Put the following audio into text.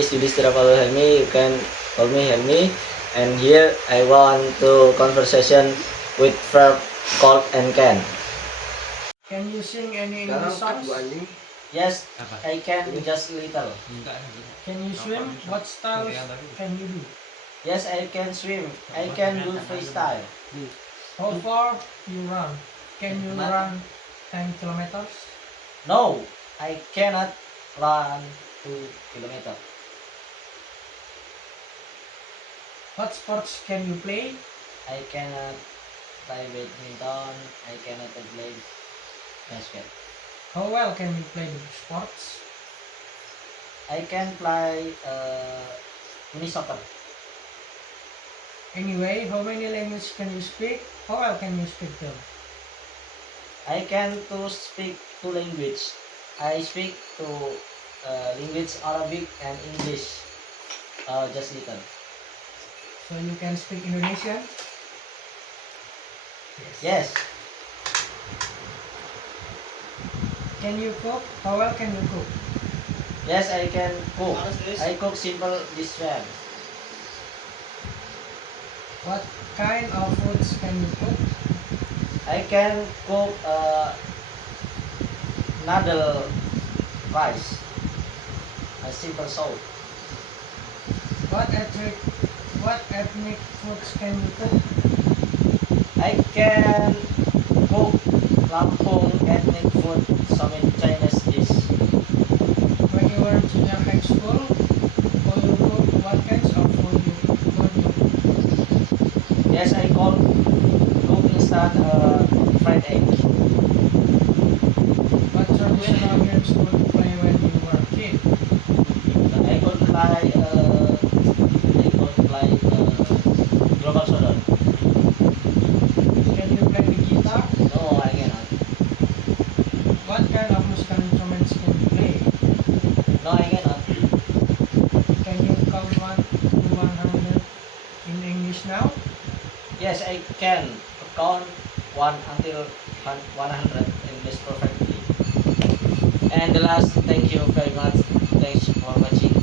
is Yudhistira Paul Helmi. You can call me Helmi. And here I want to conversation with verb called and can. Can you sing any English songs? Yes, I can just little. Can you swim? What styles can you do? Yes, I can swim. I can do freestyle. How far you run? Can you run 10 kilometers? No, I cannot run 2 kilometers. What sports can you play? I cannot play badminton. I cannot play basket. How well can you play the sports? I can play mini soccer. Anyway, how many languages can you speak? How well can you speak them? I can to speak two language. I speak to language Arabic and English. Just little. So you can speak Indonesian? Yes. Can you cook? How well can you cook? Yes, I can cook. I cook simple dish well. What kind of foods can you cook? I can cook noodle rice. A simple soup. What ethnic foods can you cook? I can cook Lampung ethnic food, some in Chinese dish. When you were in junior high school, how you cook? What kinds of food you cook? Yes, I cook instant fried egg. What traditional games would you play when you were a kid? I could play global soda. Can you play the guitar? No, I cannot. What kind of musical instruments can you play? No, I cannot. Can you count 1 to 100 in English now? Yes, I can count 1 until 100 in this perfectly. And the last, thank you very much. Thanks for watching.